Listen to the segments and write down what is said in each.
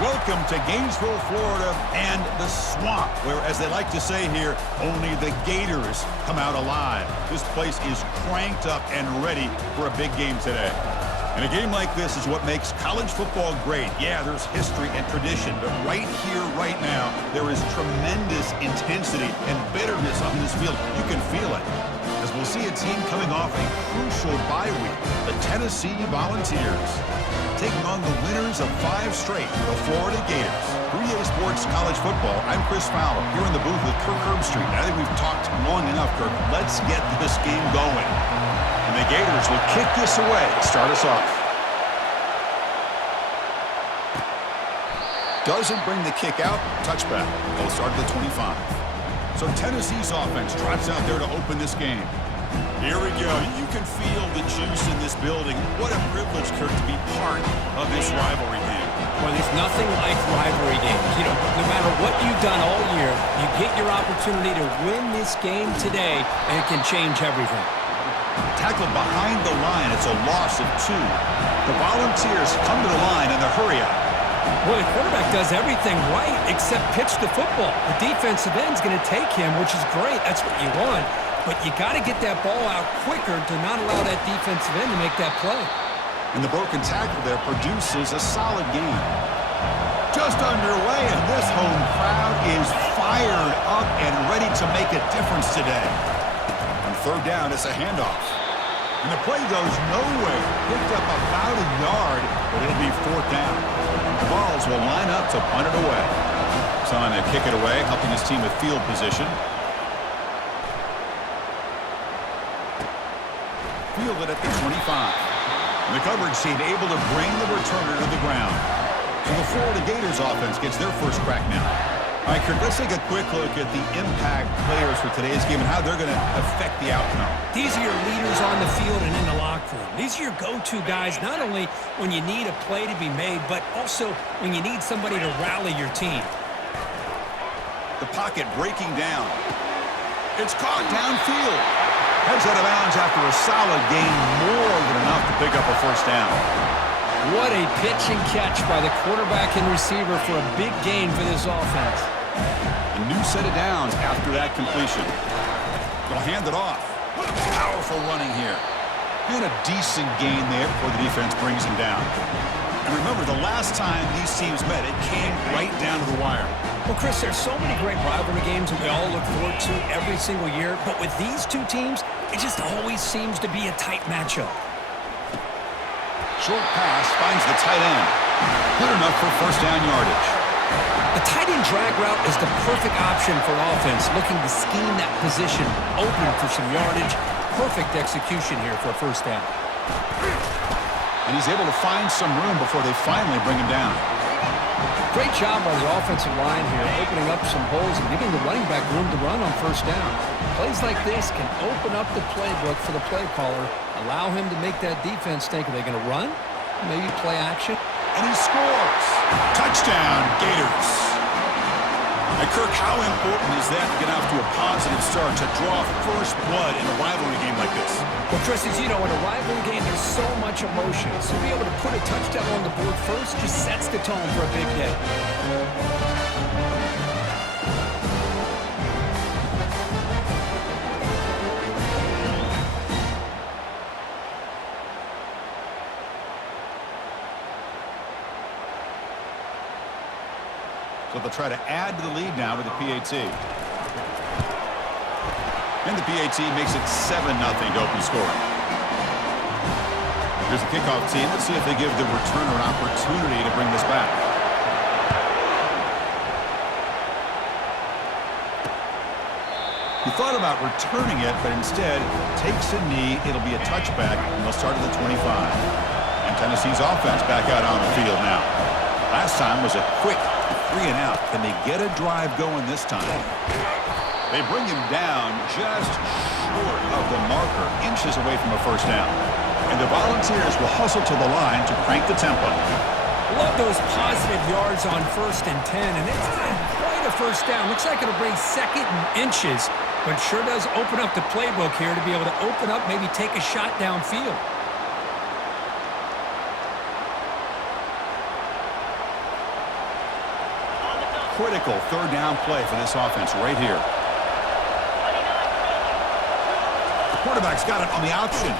Welcome to Gainesville, Florida, and the swamp, where, as they like to say here, only the Gators come out alive. This place is cranked up and ready for a big game today. And a game like this is what makes college football great. Yeah, there's history and tradition, but right here, right now, there is tremendous intensity and bitterness on this field. You can feel it. As we'll see a team coming off a crucial bye week, the Tennessee Volunteers, taking on the winners of 5 straight, the Florida Gators. 3A Sports College Football, I'm Chris Fowler, here in the booth with Kirk Herbstreit. I think we've talked long enough, Kirk. Let's get this game going. And the Gators will kick this away to start us off. Doesn't bring the kick out. Touchback. They'll start at the 25. So Tennessee's offense trots out there to open this game. Here we go. You can feel the juice in this building. What a privilege, Kirk, to be part of this rivalry game. Well, there's nothing like rivalry games. You know, no matter what you've done all year, you get your opportunity to win this game today, and it can change everything. Tackled behind the line. It's a loss of 2. The Volunteers come to the line in the hurry up. Well, the quarterback does everything right except pitch the football. The defensive end's going to take him, which is great. That's what you want. But you got to get that ball out quicker to not allow that defensive end to make that play. And the broken tackle there produces a solid game. Just underway, and this home crowd is fired up and ready to make a difference today. On 3rd down, it's a handoff. And the play goes nowhere. Picked up about a yard, but it'll be 4th down. The Vols will line up to punt it away. Trying to kick it away, helping his team with field position. Fielded at the 25. And the coverage team able to bring the returner to the ground. So the Florida Gators offense gets their first crack now. All right, Kirk, let's take a quick look at the impact players for today's game and how they're going to affect the outcome. These are your leaders on the field and in the locker room. These are your go-to guys, not only when you need a play to be made, but also when you need somebody to rally your team. The pocket breaking down. It's caught downfield. Heads out of bounds after a solid gain, more than enough to pick up a 1st down. What a pitch and catch by the quarterback and receiver for a big gain for this offense. A new set of downs after that completion. They'll hand it off. Powerful running here. And a decent gain there before the defense brings him down. And remember, the last time these teams met, it came right down to the wire. Well, Chris, there's so many great rivalry games that we all look forward to every single year. But with these two teams, it just always seems to be a tight matchup. Short pass finds the tight end. Good enough for 1st down yardage. The tight end drag route is the perfect option for offense, looking to scheme that position open for some yardage. Perfect execution here for a 1st down. And he's able to find some room before they finally bring him down. Great job by the offensive line here, opening up some holes and giving the running back room to run on 1st down. Plays like this can open up the playbook for the play caller, allow him to make that defense think, are they going to run? Maybe play action. And he scores. Touchdown, Gators. And Kirk, how important is that to get off to a positive start, to draw first blood in a rivalry game like this? Well, Chris, as you know, in a rivalry game, there's so much emotion. So to be able to put a touchdown on the board first just sets the tone for a big day. So they'll try to add to the lead now with the PAT. And the PAT makes it 7-0 to open scoring. Here's the kickoff team. Let's see if they give the returner an opportunity to bring this back. He thought about returning it, but instead takes a knee. It'll be a touchback, and they'll start at the 25. And Tennessee's offense back out on the field now. Last time was a quick 3 and out. Can they get a drive going this time? They bring him down just short of the marker, inches away from a 1st down. And the Volunteers will hustle to the line to crank the tempo. Love those positive yards on 1st and 10, and it's not quite a 1st down. Looks like it'll bring 2nd and inches, but sure does open up the playbook here to be able to open up, maybe take a shot downfield. critical third down play for this offense right here. The quarterback's got it on the option.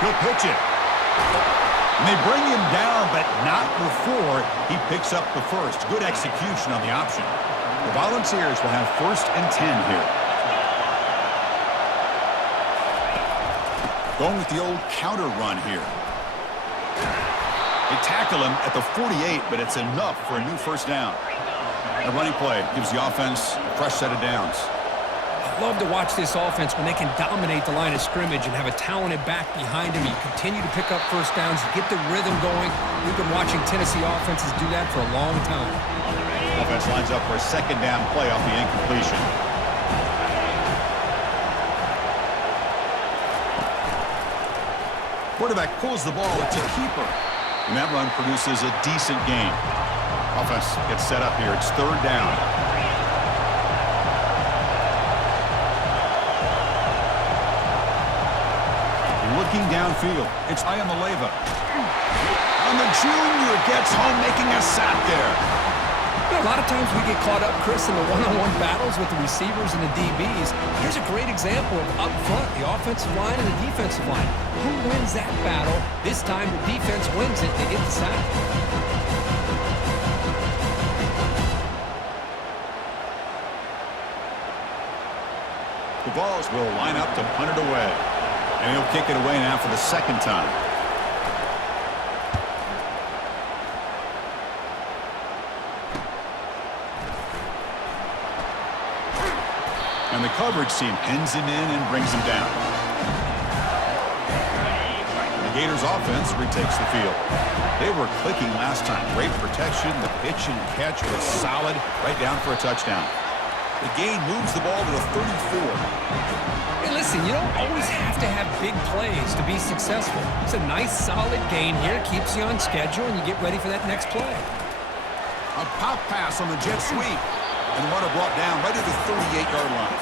He'll pitch it. And they bring him down, but not before he picks up the first. Good execution on the option. The Volunteers will have 1st and 10 here. Going with the old counter run here. They tackle him at the 48, but it's enough for a new 1st down. The running play gives the offense a fresh set of downs. I love to watch this offense when they can dominate the line of scrimmage and have a talented back behind him. You continue to pick up 1st downs, you get the rhythm going. We've been watching Tennessee offenses do that for a long time. Offense lines up for a 2nd down play off the incompletion. Quarterback pulls the ball. It's a keeper. And that run produces a decent gain. Offense gets set up here. It's 3rd down. Looking downfield. It's Ayamaleva. And the junior gets home, making a sack there. You know, a lot of times we get caught up, Chris, in the one-on-one battles with the receivers and the DBs. Here's a great example of up front, the offensive line and the defensive line. Who wins that battle? This time the defense wins it. They get the sack. The Vols will line up to punt it away. And he'll kick it away now for the 2nd time. And the coverage team pins him in and brings him down. The Gators offense retakes the field. They were clicking last time. Great protection. The pitch and catch was solid. Right down for a touchdown. The gain moves the ball to the 34. Hey, listen, you don't always have to have big plays to be successful. It's a nice, solid gain here. Keeps you on schedule, and you get ready for that next play. A pop pass on the jet sweep. And the runner brought down right at the 38-yard line.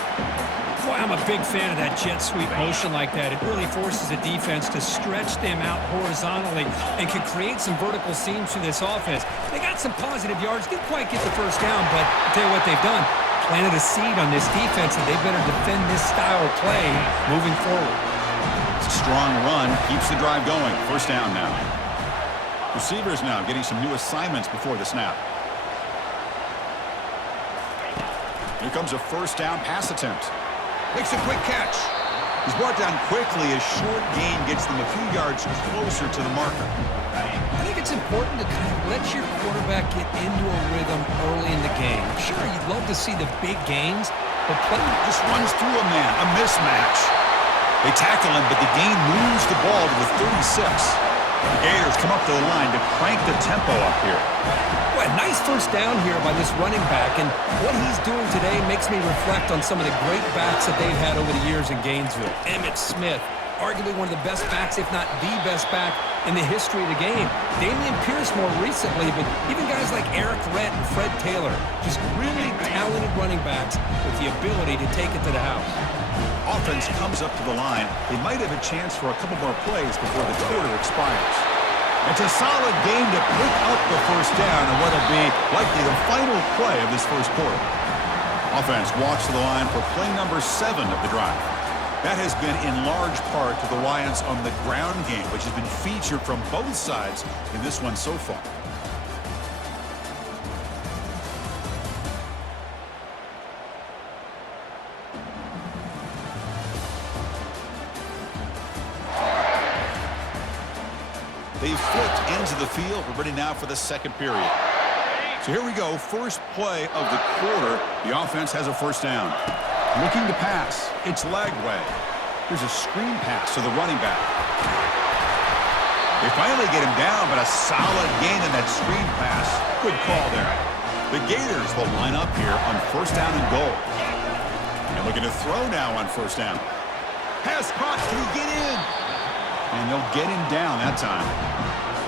Boy, I'm a big fan of that jet sweep motion like that. It really forces a defense to stretch them out horizontally and can create some vertical seams for this offense. They got some positive yards. Didn't quite get the 1st down, but I'll tell you what they've done. Planted a seed on this defense, and they better defend this style of play moving forward. It's a strong run. Keeps the drive going. 1st down now. Receivers now getting some new assignments before the snap. Here comes a 1st down pass attempt. Makes a quick catch. He's brought down quickly. A short gain gets them a few yards closer to the marker. I think it's important to kind of let your quarterback get into a rhythm early in the game. Sure, you'd love to see the big gains, but play just runs through a man. A mismatch. They tackle him, but the gain moves the ball to the 36. The Gators come up to the line to crank the tempo up here. Boy, nice 1st down here by this running back, and what he's doing today makes me reflect on some of the great backs that they've had over the years in Gainesville. Emmitt Smith, arguably one of the best backs, if not the best back in the history of the game. Damian Pierce more recently, but even guys like Eric Rett and Fred Taylor, just really talented running backs with the ability to take it to the house. Offense comes up to the line. They might have a chance for a couple more plays before the quarter expires. It's a solid game to pick up the 1st down and what will be likely the final play of this 1st quarter. Offense walks to the line for play number 7 of the drive. That has been in large part to the reliance on the ground game, which has been featured from both sides in this one so far. They've flipped into the field. We're ready now for the 2nd period. So here we go. 1st play of the quarter. The offense has a 1st down. Looking to pass. It's Lagway. Here's a screen pass to the running back. They finally get him down, but a solid gain in that screen pass. Good call there. The Gators will line up here on 1st down and goal. And looking to throw now on 1st down. Pass caught. Can he get in? And they'll get him down that time.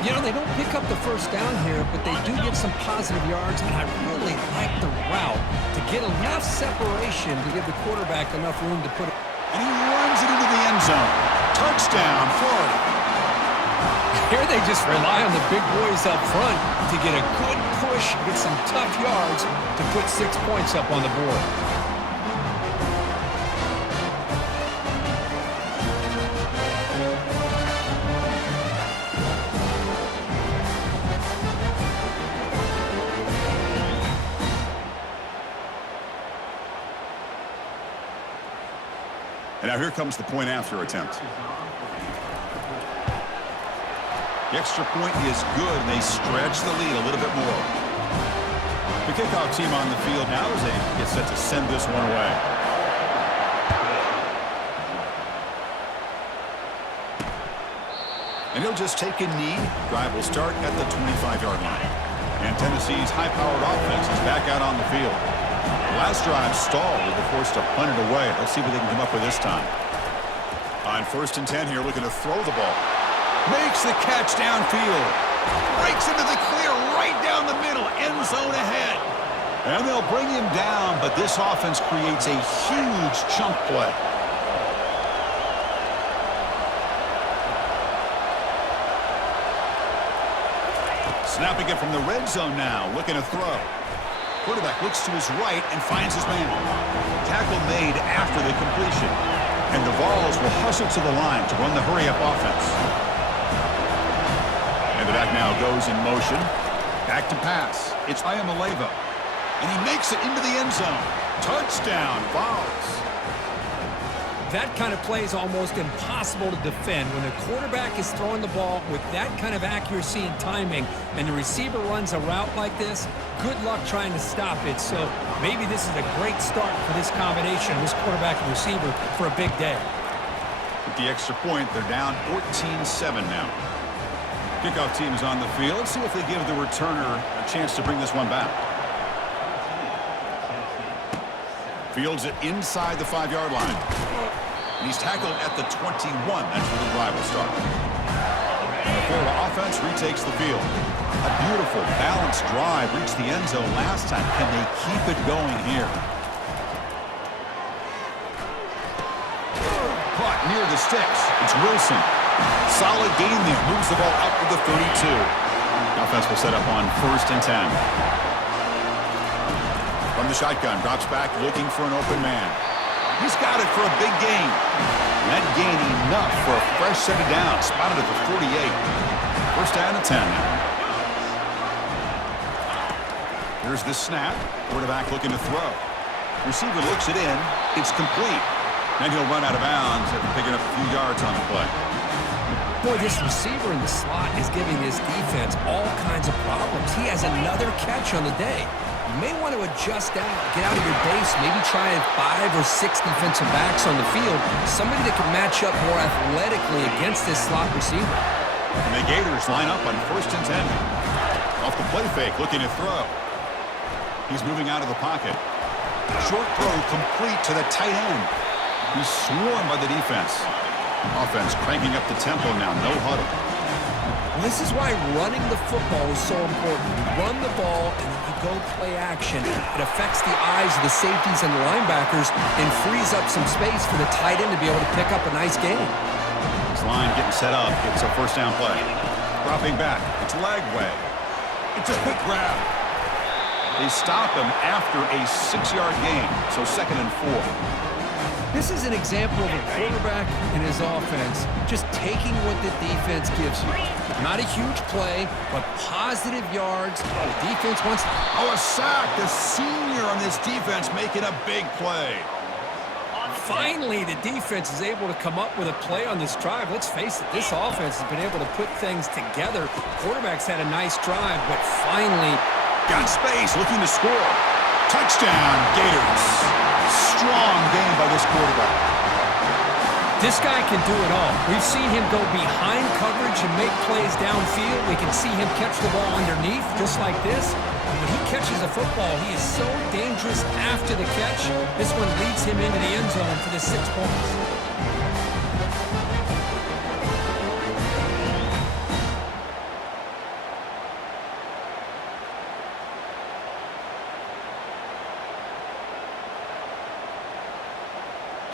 You know, they don't pick up the 1st down here, but they do get some positive yards, and I really like the route to get enough separation to give the quarterback enough room to put it. And he runs it into the end zone. Touchdown, Florida. Here they just rely on the big boys up front to get a good push push, get some tough yards to put 6 points up on the board. And now here comes the point after attempt. The extra point is good, and they stretch the lead a little bit more. The kickoff team on the field now as they get set to send this one away. And he'll just take a knee. Drive will start at the 25-yard line. And Tennessee's high-powered offense is back out on the field. The last drive stalled. They were forced to punt it away. Let's see what they can come up with this time. On 1st and 10 here, looking to throw the ball. Makes the catch downfield. Breaks into the clear right down the middle. End zone ahead. And they'll bring him down, but this offense creates a huge chunk play. Snapping it from the red zone now. Looking to throw. Quarterback looks to his right and finds his man. Tackle made after the completion. And the Vols will hustle to the line to run the hurry-up offense. And the back now goes in motion. Back to pass. It's Iamaleava. And he makes it into the end zone. Touchdown, Vols. That kind of play is almost impossible to defend when the quarterback is throwing the ball with that kind of accuracy and timing, and the receiver runs a route like this. Good luck trying to stop it. So maybe this is a great start for this combination, this quarterback and receiver, for a big day. With the extra point, they're down 14-7 now. Kickoff team is on the field. Let's see if they give the returner a chance to bring this one back. Fields it inside the 5-yard line. And he's tackled at the 21. That's where the drive will start. The Florida offense retakes the field. A beautiful, balanced drive reached the end zone last time. Can they keep it going here? Caught near the sticks. It's Wilson. Solid gain there. Moves the ball up to the 32. The offense will set up on 1st and 10. From the shotgun, drops back looking for an open man. He's got it for a big gain. That gain enough for a fresh set of downs. Spotted at the 48. 1st down and 10 now. Here's the snap. Quarterback looking to throw. Receiver looks it in. It's complete. Then he'll run out of bounds after picking up a few yards on the play. Boy, this receiver in the slot is giving this defense all kinds of problems. He has another catch on the day. You may want to adjust out, get out of your base, maybe try 5 or 6 defensive backs on the field, somebody that can match up more athletically against this slot receiver. And the Gators line up on 1st and 10. Off the play fake, looking to throw. He's moving out of the pocket. Short throw complete to the tight end. He's swarmed by the defense. Offense cranking up the tempo now, no huddle. Well, this is why running the football is so important. You run the ball and then you go play action. It affects the eyes of the safeties and the linebackers and frees up some space for the tight end to be able to pick up a nice gain. This line getting set up. It's a 1st down play. Dropping back. It's leg way. It's a quick grab. They stop him after a 6-yard gain, so 2nd and 4. This is an example of a quarterback and his offense just taking what the defense gives you. Not a huge play, but positive yards. The defense wants to... Oh, a sack. The senior on this defense making a big play. Finally, the defense is able to come up with a play on this drive. Let's face it, this offense has been able to put things together. Quarterback's had a nice drive, but finally... Got space, looking to score. Touchdown, Gators. Strong game by this quarterback. This guy can do it all. We've seen him go behind coverage and make plays downfield. We can see him catch the ball underneath, just like this. And when he catches a football, he is so dangerous after the catch. This one leads him into the end zone for the 6 points.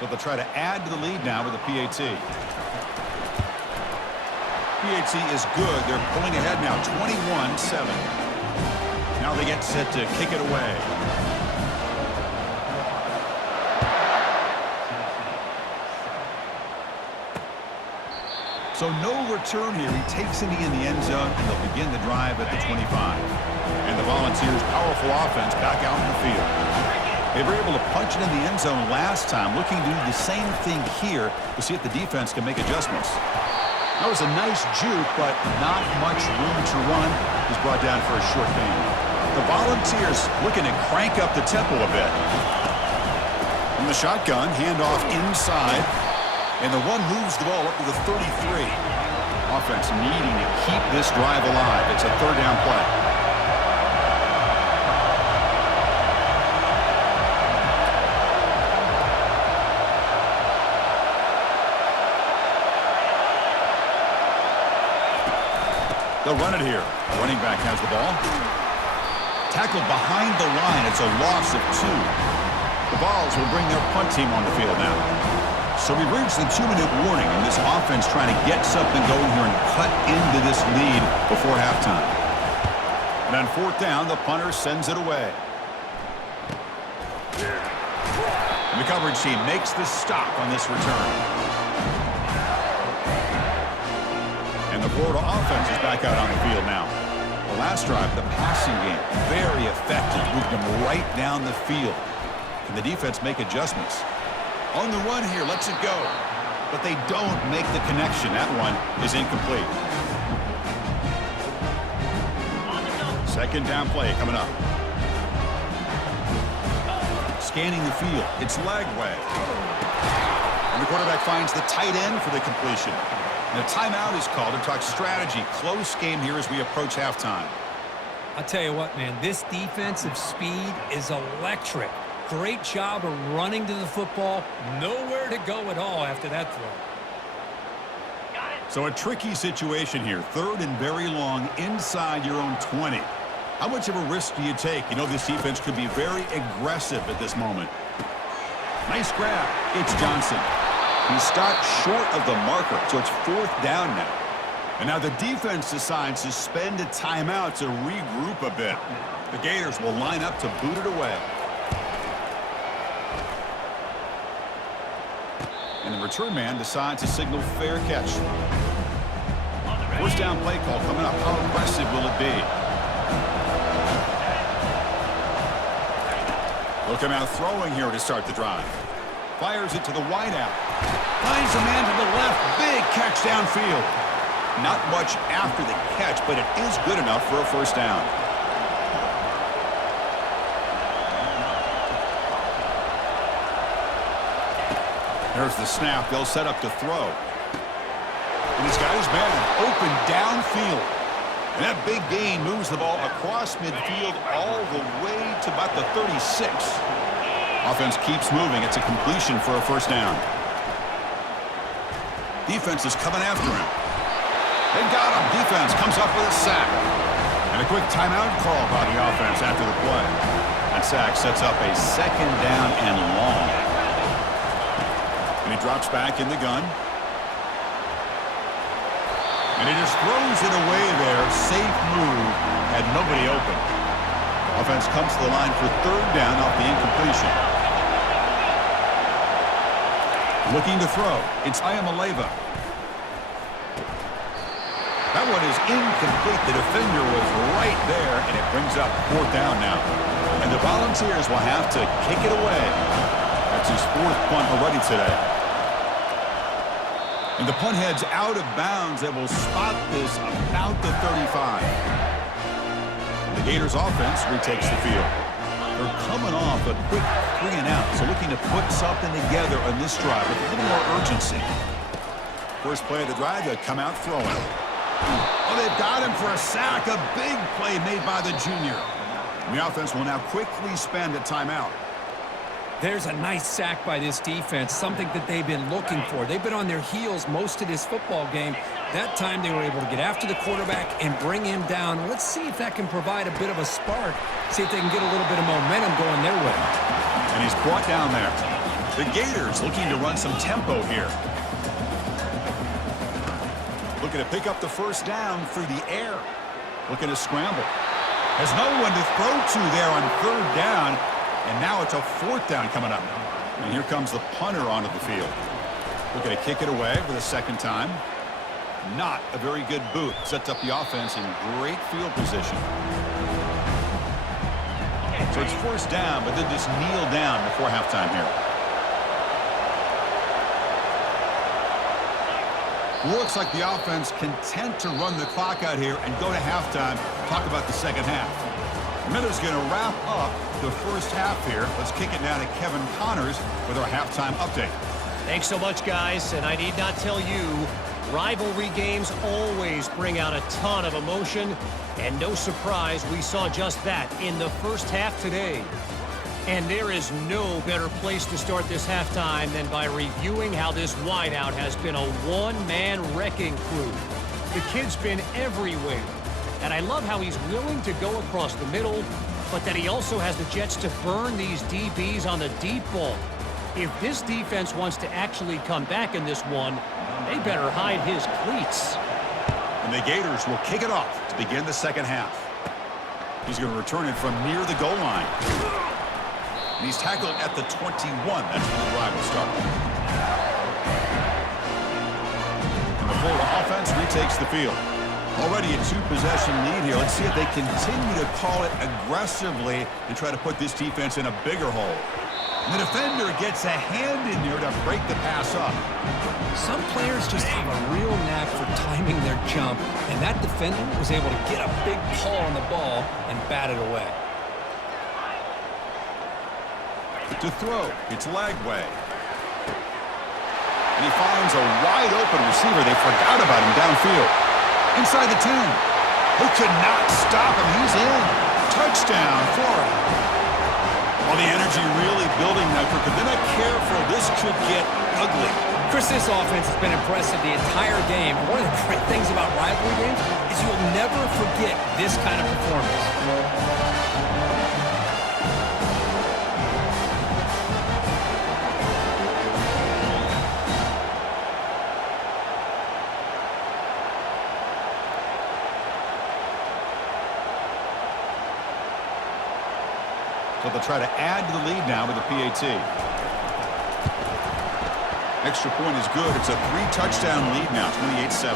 So they'll try to add to the lead now with a PAT. PAT is good. They're pulling ahead now, 21-7. Now Now they get set to kick it away. So no return here. He takes it in the end zone, and they'll begin the drive at the 25. And the Volunteers' powerful offense back out in the field. They were able to punch it in the end zone last time, looking to do the same thing here to see if the defense can make adjustments. That was a nice juke, but not much room to run. He's brought down for a short gain. The Volunteers looking to crank up the tempo a bit. From the shotgun, handoff inside. And the one moves the ball up to the 33. Offense needing to keep this drive alive. It's a third down play. They'll run it here. Running back has the ball. Tackled behind the line. It's a loss of 2. The Vols will bring their punt team on the field now. So we've reached the 2-minute warning, and this offense trying to get something going here and cut into this lead before halftime. And on fourth down, the punter sends it away. And the coverage team makes the stop on this return. And the Florida offense is back out on the field now. The last drive, the passing game, very effective. Moved them right down the field. Can the defense make adjustments? On the run here, lets it go. But they don't make the connection. That one is incomplete. Second down play coming up. Scanning the field. It's Lagway. And the quarterback finds the tight end for the completion. And a timeout is called to talk strategy. Close game here as we approach halftime. I'll tell you what, man. This defensive speed is electric. Great job of running to the football. Nowhere to go at all after that throw. So a tricky situation here. Third and very long inside your own 20. How much of a risk do you take? You know this defense could be very aggressive at this moment. Nice grab. It's Johnson. He stopped short of the marker, so it's fourth down now. And now the defense decides to spend a timeout to regroup a bit. The Gators will line up to boot it away. And the return man decides to signal fair catch. First down play call coming up. How aggressive will it be? They'll come out throwing here to start the drive. Fires it to the wideout. Finds a man to the left. Big catch downfield. Not much after the catch, but it is good enough for a first down. There's the snap. They'll set up to throw. And he's got his man open downfield. And that big gain moves the ball across midfield all the way to about the 36. Offense keeps moving. It's a completion for a first down. Defense is coming after him. They got him. Defense comes up with a sack. And a quick timeout call by the offense after the play. That sack sets up a second down and long. And he drops back in the gun. And he just throws it away there. Safe move. Had nobody open. Offense comes to the line for third down off the incompletion. Looking to throw. It's Ayamaleva. That one is incomplete. The defender was right there, and it brings up fourth down now. And the Volunteers will have to kick it away. That's his fourth punt already today. And the punt heads out of bounds. That will spot this about the 35. The Gators offense retakes the field. They're coming off a quick 3 and out, so looking to put something together on this drive with a little more urgency. First play of the drive, they come out throwing. Oh, they've got him for a sack. A big play made by the junior. And the offense will now quickly spend a timeout. There's a nice sack by this defense, something that they've been looking for. They've been on their heels most of this football game. That time they were able to get after the quarterback and bring him down. Let's see if that can provide a bit of a spark, see if they can get a little bit of momentum going their way. And he's brought down there. The Gators looking to run some tempo here. Looking to pick up the first down through the air. Looking to scramble. Has no one to throw to there on 3rd down, and now it's a 4th down coming up. And here comes the punter onto the field. Looking to kick it away for the 2nd time. Not a very good boot. Sets up the offense in great field position. So it's 1st down, but then just kneel down before halftime here. Looks like the offense content to run the clock out here and go to halftime. Talk about the 2nd half. Miller's going to wrap up the 1st half here. Let's kick it now to Kevin Connors with our halftime update. Thanks so much, guys. And I need not tell you, rivalry games always bring out a ton of emotion. And no surprise, we saw just that in the 1st half today. And there is no better place to start this halftime than by reviewing how this wideout has been a one-man wrecking crew. The kid's been everywhere. And I love how he's willing to go across the middle, but that he also has the jets to burn these DBs on the deep ball. If this defense wants to actually come back in this one, they better hide his cleats. And the Gators will kick it off to begin the 2nd half. He's going to return it from near the goal line. And he's tackled at the 21. That's where the drive will start. And the Florida offense retakes the field. Already a 2-possession lead here. Let's see if they continue to call it aggressively and try to put this defense in a bigger hole. And the defender gets a hand in there to break the pass up. Some players just have a real knack for timing their jump, and that defender was able to get a big pull on the ball and bat it away. To throw, it's Lagway. And he finds a wide-open receiver. They forgot about him downfield. Inside the 10. Who could not stop him? He's in. Touchdown, Florida. Well, the energy really building now. If they're not careful, this could get ugly. Chris, this offense has been impressive the entire game. And one of the great things about rivalry games is you'll never forget this kind of performance. So they'll try to add to the lead now with a PAT. Extra point is good. It's a 3-touchdown lead now, 28-7.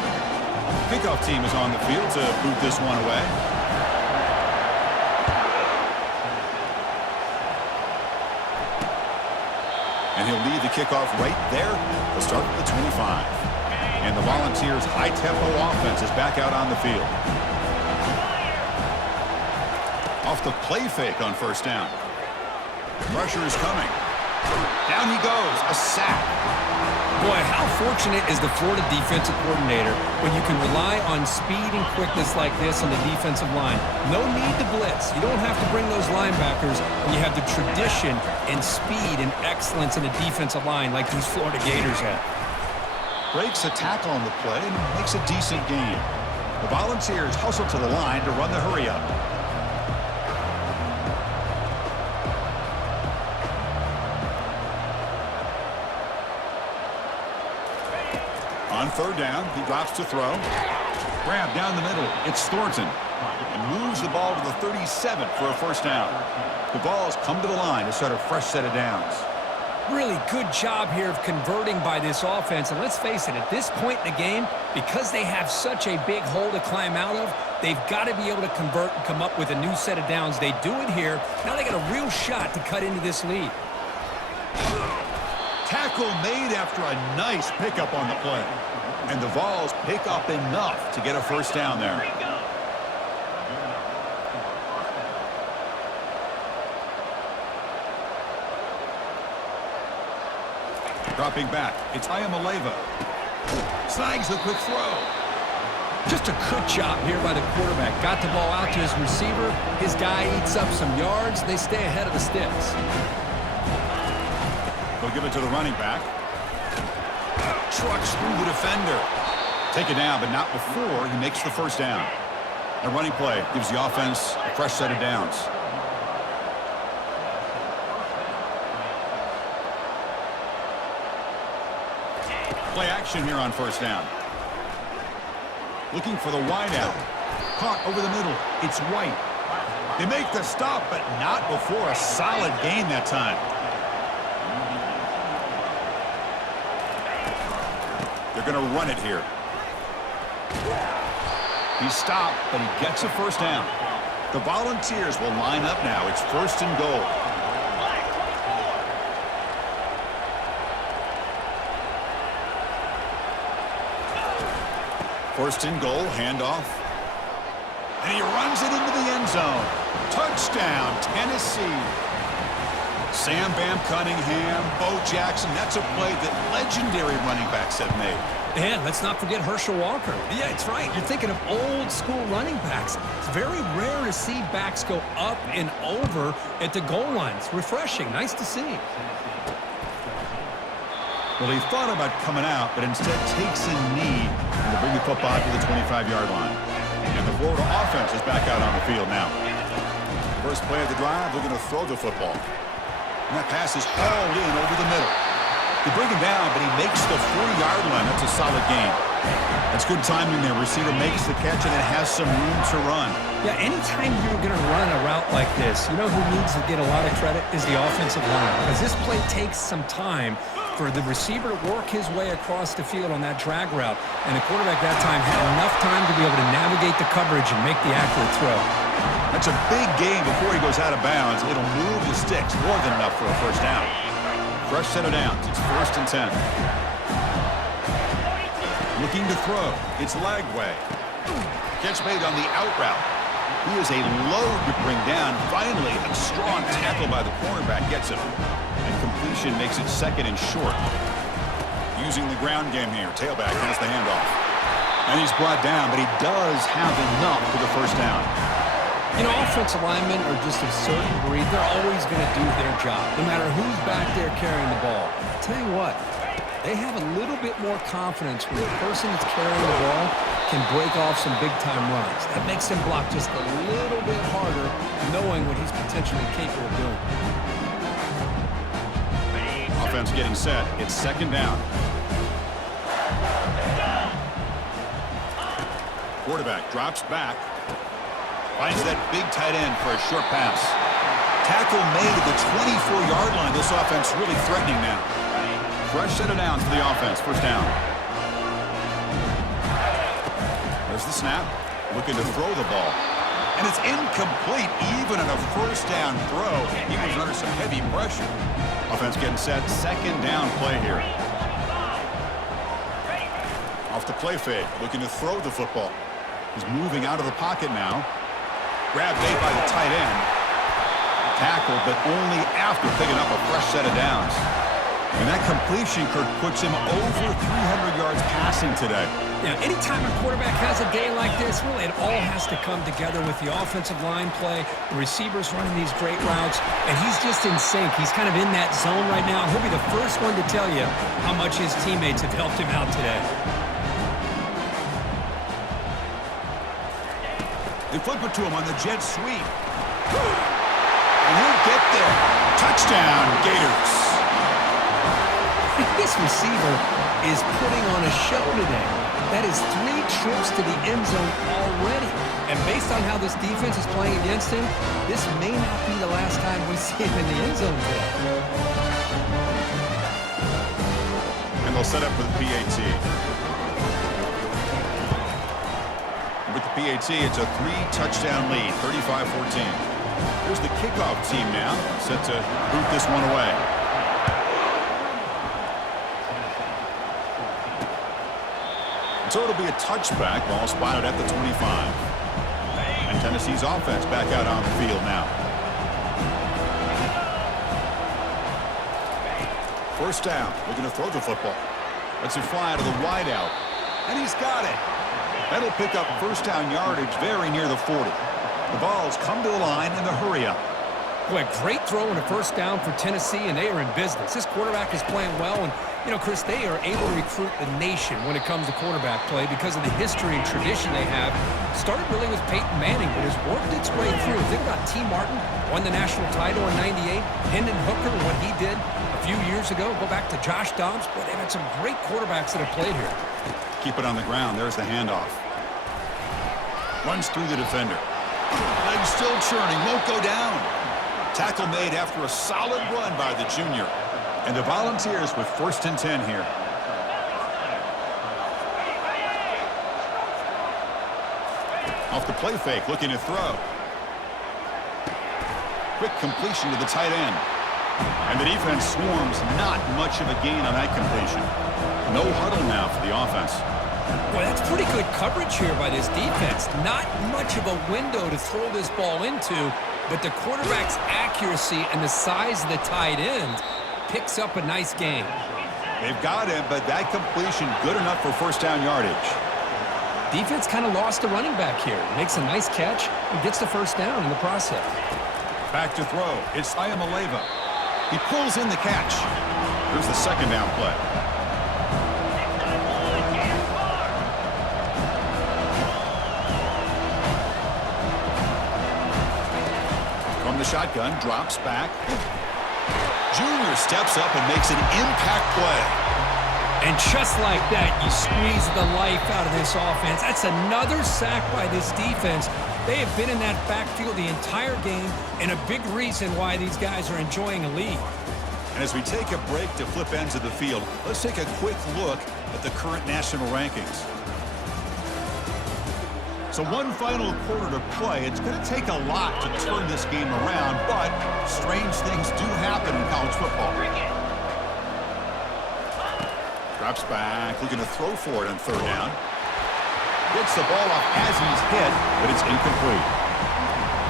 Kickoff team is on the field to boot this one away. And he'll lead the kickoff right there. They'll start at the 25. And the Volunteers' high-tempo offense is back out on the field. Off the play fake on 1st down. Pressure is coming. Down he goes. A sack. Boy, how fortunate is the Florida defensive coordinator when you can rely on speed and quickness like this on the defensive line. No need to blitz. You don't have to bring those linebackers when you have the tradition and speed and excellence in the defensive line like these Florida Gators have. Breaks a tackle on the play and makes a decent gain. The Volunteers hustle to the line to run the hurry-up. On 3rd down, he drops to throw. Grab down the middle. It's Thornton. And moves the ball to the 37 for a 1st down. The ball's come to the line to start a fresh set of downs. Really good job here of converting by this offense. And let's face it, at this point in the game, because they have such a big hole to climb out of, they've got to be able to convert and come up with a new set of downs. They do it here. Now they got a real shot to cut into this lead. Tackle made after a nice pickup on the play. And the Vols pick up enough to get a 1st down there. Dropping back, it's Ayamaleva. Snags a quick throw. Just a good job here by the quarterback. Got the ball out to his receiver. His guy eats up some yards. They stay ahead of the sticks. They'll give it to the running back. Trucks through the defender. Take it down, but not before he makes the 1st down. A running play gives the offense a fresh set of downs. Play action here on 1st down. Looking for the wideout. Caught over the middle. It's White. They make the stop, but not before a solid gain that time. They're going to run it here. He stopped, but he gets a first down. The Volunteers will line up now. It's 1st and goal. First and goal, handoff. And he runs it into the end zone. Touchdown, Tennessee. Sam Bam Cunningham, Bo Jackson. That's a play that legendary running backs have made. And let's not forget Herschel Walker. Yeah, it's right. You're thinking of old school running backs. It's very rare to see backs go up and over at the goal line. It's refreshing. Nice to see. Well, he thought about coming out, but instead takes a knee and to bring the football to the 25-yard line. And the Florida offense is back out on the field now. First play of the drive, they're going to throw the football. And that pass is hauled in over the middle. They bring him down, but he makes the 40-yard line. That's a solid gain. That's good timing there. Receiver makes the catch and then has some room to run. Yeah, anytime you're going to run a route like this, you know who needs to get a lot of credit is the offensive line. Because this play takes some time for the receiver to work his way across the field on that drag route. And the quarterback that time had enough time to be able to navigate the coverage and make the accurate throw. That's a big gain before he goes out of bounds. It'll move the sticks more than enough for a first down. Fresh set of downs. It's 1st and 10. Looking to throw. It's Lagway. Catch made on the out route. He is a load to bring down. Finally, a strong tackle by the cornerback gets him. And completion makes it 2nd and short. Using the ground game here. Tailback has the handoff. And he's brought down, but he does have enough for the first down. You know, offensive linemen are just a certain breed. They're always going to do their job, no matter who's back there carrying the ball. I'll tell you what, they have a little bit more confidence when the person that's carrying the ball can break off some big-time runs. That makes him block just a little bit harder, knowing what he's potentially capable of doing. Offense getting set. It's 2nd down. Quarterback drops back. Finds that big tight end for a short pass. Tackle made at the 24-yard line. This offense really threatening now. Fresh set of downs for the offense. First down. There's the snap. Looking to throw the ball. And it's incomplete even on a first down throw. He was under some heavy pressure. Offense getting set. 2nd down play here. Off the play fake. Looking to throw the football. He's moving out of the pocket now. Grabbed made by the tight end. Tackled, but only after picking up a fresh set of downs. And that completion, Kirk, puts him over 300 yards passing today. Yeah, anytime a quarterback has a day like this, really it all has to come together with the offensive line play, the receivers running these great routes, and he's just in sync. He's kind of in that zone right now. He'll be the first one to tell you how much his teammates have helped him out today. They flip it to him on the jet sweep. And he'll get there. Touchdown, Gators. This receiver is putting on a show today. That is 3 trips to the end zone already. And based on how this defense is playing against him, this may not be the last time we see him in the end zone today. And they'll set up for the PAT. With the PAT, it's a 3-touchdown lead, 35-14. Here's the kickoff team now, set to boot this one away. So it'll be a touchback, ball spotted at the 25. And Tennessee's offense back out on the field now. First down, looking to throw the football. Lets it fly out of the wide out. And he's got it. That'll pick up first down yardage very near the 40. The Vols come to the line in the hurry-up. Boy, a great throw and a first down for Tennessee, and they are in business. This quarterback is playing well, and, you know, Chris, they are able to recruit the nation when it comes to quarterback play because of the history and tradition they have. Started really with Peyton Manning, but has worked its way through. Think about T. Martin, won the national title in '98. Hendon Hooker, what he did a few years ago. Go back to Josh Dobbs. Boy, they've had some great quarterbacks that have played here. Keep it on the ground. There's the handoff. Runs through the defender. Legs still churning, won't go down. Tackle made after a solid run by the junior. And the Volunteers with 1st and 10 here. Off the play fake, looking to throw. Quick completion to the tight end. And the defense swarms, not much of a gain on that completion. No huddle now for the offense. Boy, that's pretty good coverage here by this defense. Not much of a window to throw this ball into, but the quarterback's accuracy and the size of the tight end picks up a nice gain. They've got him, but that completion good enough for 1st down yardage. Defense kind of lost the running back here. Makes a nice catch and gets the 1st down in the process. Back to throw. It's Ayamaleva. He pulls in the catch. Here's the 2nd down play. From the shotgun, drops back. Junior steps up and makes an impact play. And just like that, you squeeze the life out of this offense. That's another sack by this defense. They have been in that backfield the entire game, and a big reason why these guys are enjoying a lead. And as we take a break to flip ends of the field, let's take a quick look at the current national rankings. So one final quarter to play. It's going to take a lot to turn this game around, but strange things do happen in college football. Drops back, looking to throw for it on 3rd down. Gets the ball off as he's hit, but it's incomplete.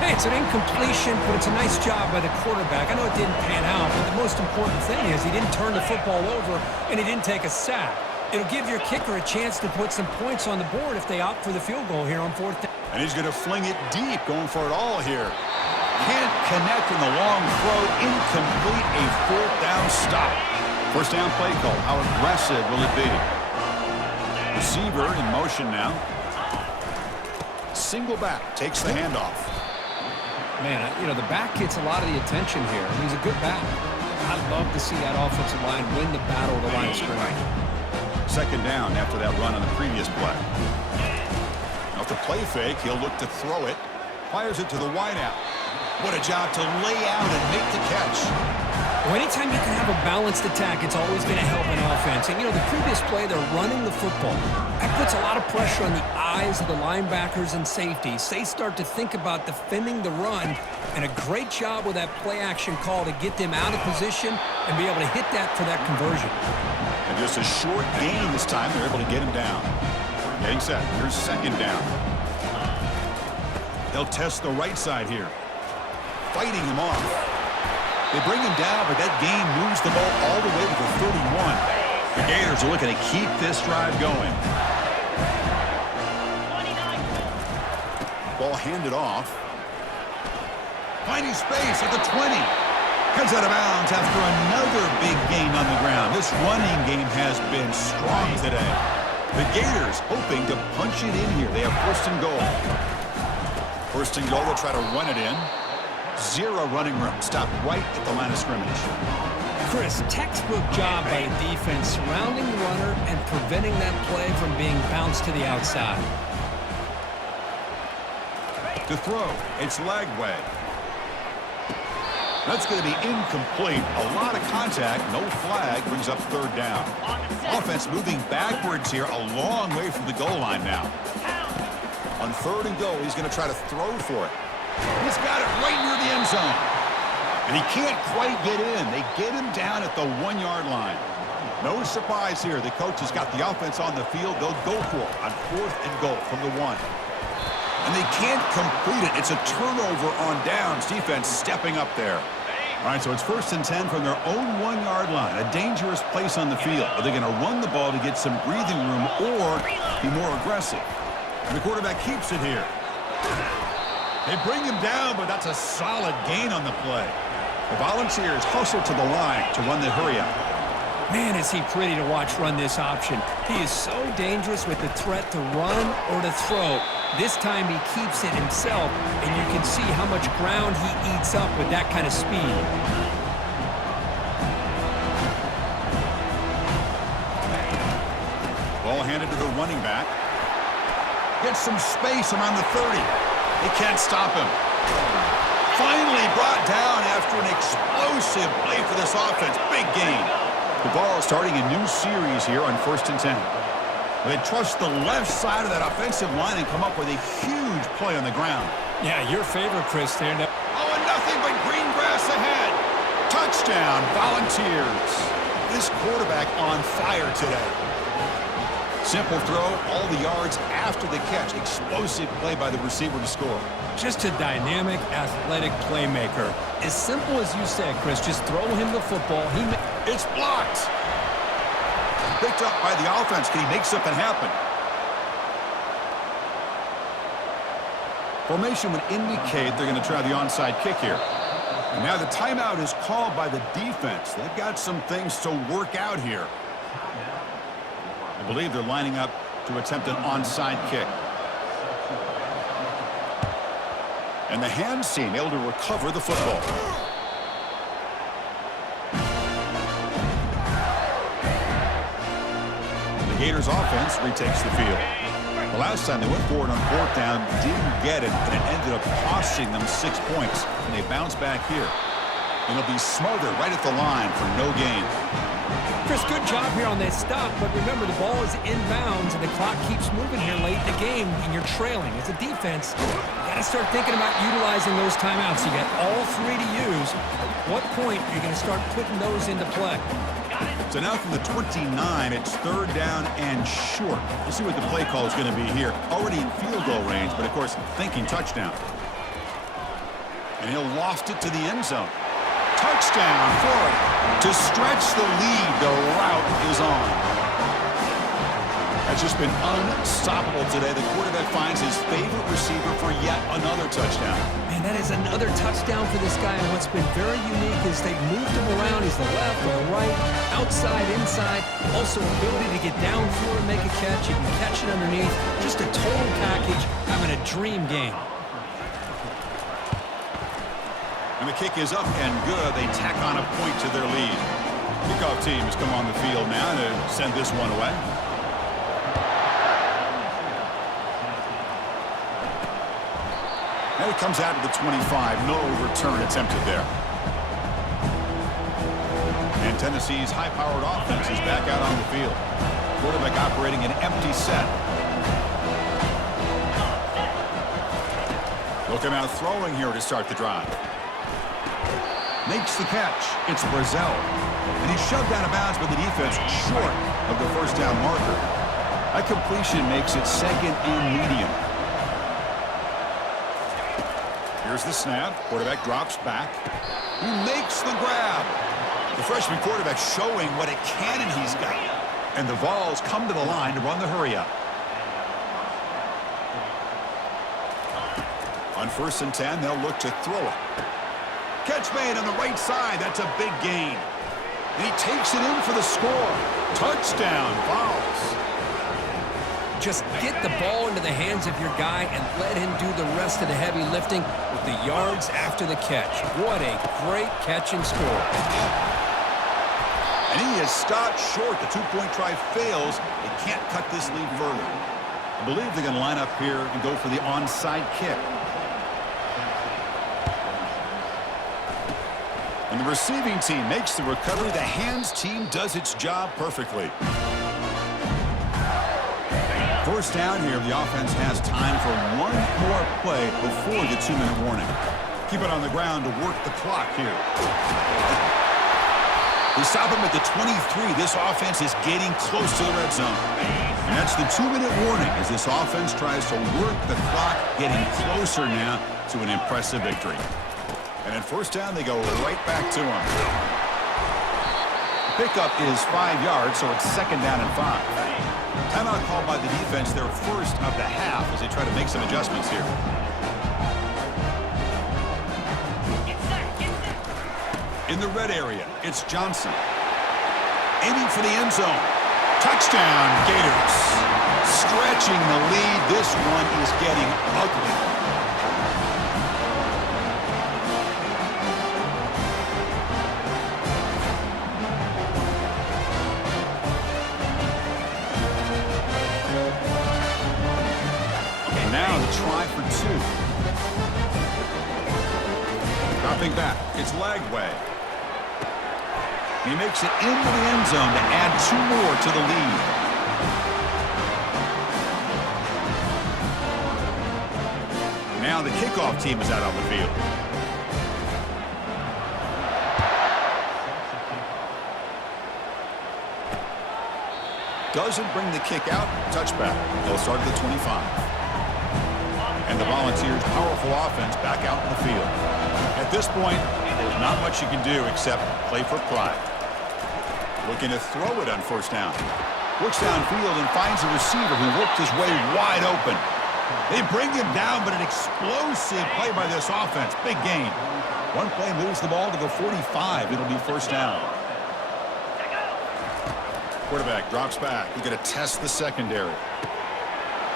Hey, it's an incompletion, but it's a nice job by the quarterback. I know it didn't pan out, but the most important thing is he didn't turn the football over and he didn't take a sack. It'll give your kicker a chance to put some points on the board if they opt for the field goal here on 4th down. And he's going to fling it deep, going for it all here. Can't connect in the long throw. Incomplete, a 4th down stop. 1st down play call. How aggressive will it be? Receiver in motion now. Single back, takes the handoff. Man, you know, the back gets a lot of the attention here. I mean, he's a good back. I'd love to see that offensive line win the battle of the line of scrimmage. 2nd down after that run on the previous play. Off the play fake, he'll look to throw it. Fires it to the wideout. What a job to lay out and make the catch. Well, anytime you can have a balanced attack, it's always going to help an offense. And, you know, the previous play, they're running the football. That puts a lot of pressure on the eyes of the linebackers and safeties. They start to think about defending the run, and a great job with that play-action call to get them out of position and be able to hit that for that conversion. And just a short gain this time. They're able to get him down. Getting set. Here's 2nd down. They'll test the right side here. Fighting him off. They bring him down, but that gain moves the ball all the way to the 31. The Gators are looking to keep this drive going. Ball handed off. Finding space at the 20. Heads out of bounds after another big gain on the ground. This running game has been strong today. The Gators hoping to punch it in here. They have 1st and goal. 1st and goal, they'll try to run it in. 0 running room. Stop right at the line of scrimmage. Chris, textbook job by the defense surrounding the runner and preventing that play from being bounced to the outside. To throw, it's Lagway. That's going to be incomplete. A lot of contact, no flag, brings up 3rd down. Offense moving backwards here, a long way from the goal line now. On 3rd and goal, he's going to try to throw for it. He's got it right near the end zone. And he can't quite get in. They get him down at the 1-yard line. No surprise here. The coach has got the offense on the field. They'll go for it on 4th and goal from the 1. And they can't complete it. It's a turnover on downs. Defense stepping up there. All right, so it's 1st and 10 from their own 1-yard line. A dangerous place on the field. Are they going to run the ball to get some breathing room or be more aggressive? And the quarterback keeps it here. They bring him down, but that's a solid gain on the play. The Volunteers hustle to the line to run the hurry-up. Man, is he pretty to watch run this option. He is so dangerous with the threat to run or to throw. This time he keeps it himself, and you can see how much ground he eats up with that kind of speed. Ball handed to the running back. Gets some space around the 30. They can't stop him. Finally brought down after an explosive play for this offense. Big gain. The ball is starting a new series here on 1st and 10. They trust the left side of that offensive line and come up with a huge play on the ground. Yeah, your favorite, Chris. Stand up. Oh, and nothing but green grass ahead. Touchdown, Volunteers. This quarterback on fire today. Simple throw, all the yards after the catch. Explosive play by the receiver to score. Just a dynamic, athletic playmaker. As simple as you said, Chris, just throw him the football. It's blocked. Picked up by the offense. Can he make something happen? Formation would indicate they're going to try the onside kick here. And now the timeout is called by the defense. They've got some things to work out here. I believe they're lining up to attempt an onside kick. And the hands team able to recover the football. The Gators offense retakes the field. The last time they went forward on 4th down, didn't get it, and it ended up costing them 6 points. And they bounce back here. And they'll be smothered right at the line for no gain. Chris, good job here on that stop, but remember the ball is inbounds and the clock keeps moving here late in the game and you're trailing. As a defense, you got to start thinking about utilizing those timeouts. You got all 3 to use. At what point are you going to start putting those into play? So now from the 29, it's 3rd down and short. We'll see what the play call is going to be here. Already in field goal range, but of course thinking touchdown. And he'll loft it to the end zone. Touchdown, Florida. To stretch the lead, the route is on. That's just been unstoppable today. The quarterback finds his favorite receiver for yet another touchdown. Man, that is another touchdown for this guy, and what's been very unique is they've moved him around. He's the left or the right, outside, inside. Also ability to get downfield and make a catch. You can catch it underneath. Just a total package, having a dream game. And the kick is up and good. They tack on a point to their lead. Kickoff team has come on the field now to send this one away. And it comes out to the 25. No return attempted there. And Tennessee's high-powered offense is back out on the field. Quarterback operating an empty set. Looking out throwing here to start the drive. Makes the catch. It's Brazil. And he's shoved out of bounds by the defense short of the 1st down marker. That completion makes it 2nd and medium. Here's the snap. Quarterback drops back. He makes the grab. The freshman quarterback showing what a cannon he's got. And the Vols come to the line to run the hurry-up. On 1st and 10, they'll look to throw it. Catch made on the right side. That's a big gain. And he takes it in for the score. Touchdown, Vols. Just get the ball into the hands of your guy and let him do the rest of the heavy lifting with the yards after the catch. What a great catch and score. And he is stopped short. The 2-point try fails. They can't cut this lead further. I believe they're going to line up here and go for the onside kick. And the receiving team makes the recovery. The hands team does its job perfectly. 1st down here. The offense has time for one more play before the 2-minute warning. Keep it on the ground to work the clock here. They stop him at the 23. This offense is getting close to the red zone. And that's the 2-minute warning as this offense tries to work the clock, getting closer now to an impressive victory. And at 1st down, they go right back to him. The pickup is 5 yards, so it's 2nd down and 5. Timeout called by the defense, their first of the half, as they try to make some adjustments here. In the red area, it's Johnson. Aiming for the end zone. Touchdown, Gators. Stretching the lead. This one is getting ugly. Now the try for 2. back. It's leg way. He makes it into the end zone to add 2 more to the lead. Now the kickoff team is out on the field. Doesn't bring the kick out. Touchback. They'll start at the 25. And the Volunteers' powerful offense back out in the field. At this point, there's not much you can do except play for pride. Looking to throw it on first down. Looks downfield and finds a receiver who worked his way wide open. They bring him down, but an explosive play by this offense. Big gain. One play moves the ball to the 45. It'll be first down. Quarterback drops back. He's going to test the secondary.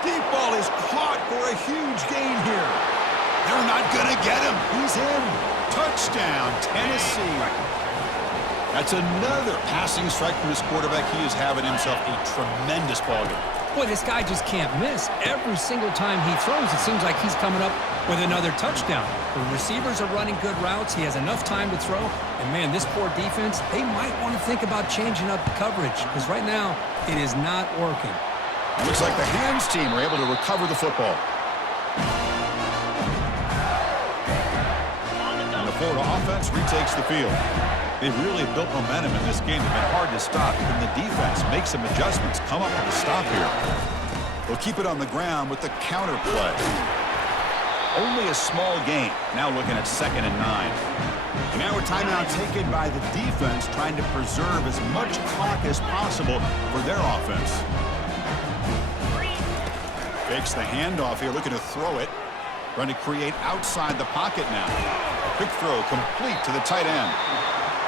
Deep ball is caught for a huge gain here. They're not going to get him. He's in. Touchdown, Tennessee. That's another passing strike from his quarterback. He is having himself a tremendous ballgame. Boy, this guy just can't miss. Every single time he throws, it seems like he's coming up with another touchdown. The receivers are running good routes. He has enough time to throw. And, man, this poor defense, they might want to think about changing up the coverage because right now it is not working. It looks like the hands team are able to recover the football. And the Florida offense retakes the field. They've really built momentum in this game. It's been hard to stop. Can the defense make some adjustments, come up with a stop here? They'll keep it on the ground with the counter play. Only a small gain. Now looking at 2nd and 9. And now a timeout taken by the defense, trying to preserve as much clock as possible for their offense. Fakes the handoff here, looking to throw it. Trying to create outside the pocket now. Quick throw complete to the tight end.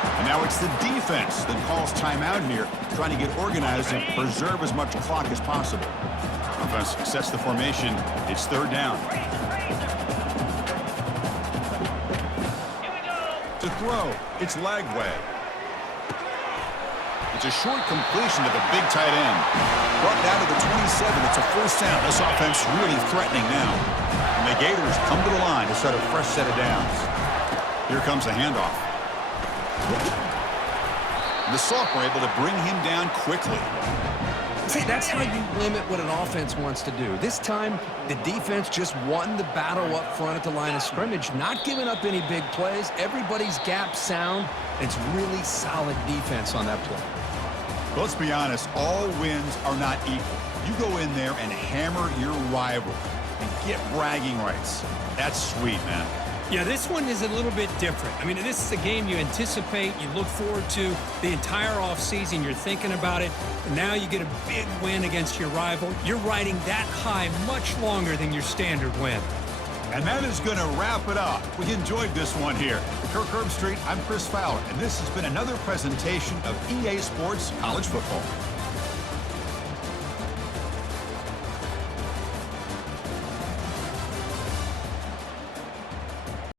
And now it's the defense that calls timeout here, trying to get organized and preserve as much clock as possible. Offense sets the formation. It's 3rd down. To throw, it's leg way. It's a short completion to the big tight end. Brought down to the 27. It's a first down. This offense really threatening now. And the Gators come to the line to start a fresh set of downs. Here comes the handoff. The sophomore able to bring him down quickly. See, that's how you limit what an offense wants to do. This time, the defense just won the battle up front at the line of scrimmage, not giving up any big plays. Everybody's gap sound. It's really solid defense on that play. But let's be honest, all wins are not equal. You go in there and hammer your rival and get bragging rights. That's sweet, man. Yeah, this one is a little bit different. I mean, this is a game you anticipate, you look forward to the entire offseason. You're thinking about it, and now you get a big win against your rival. You're riding that high much longer than your standard win. And that is going to wrap it up. We enjoyed this one here. For Kirk Herbstreit, I'm Chris Fowler, and this has been another presentation of EA Sports College Football.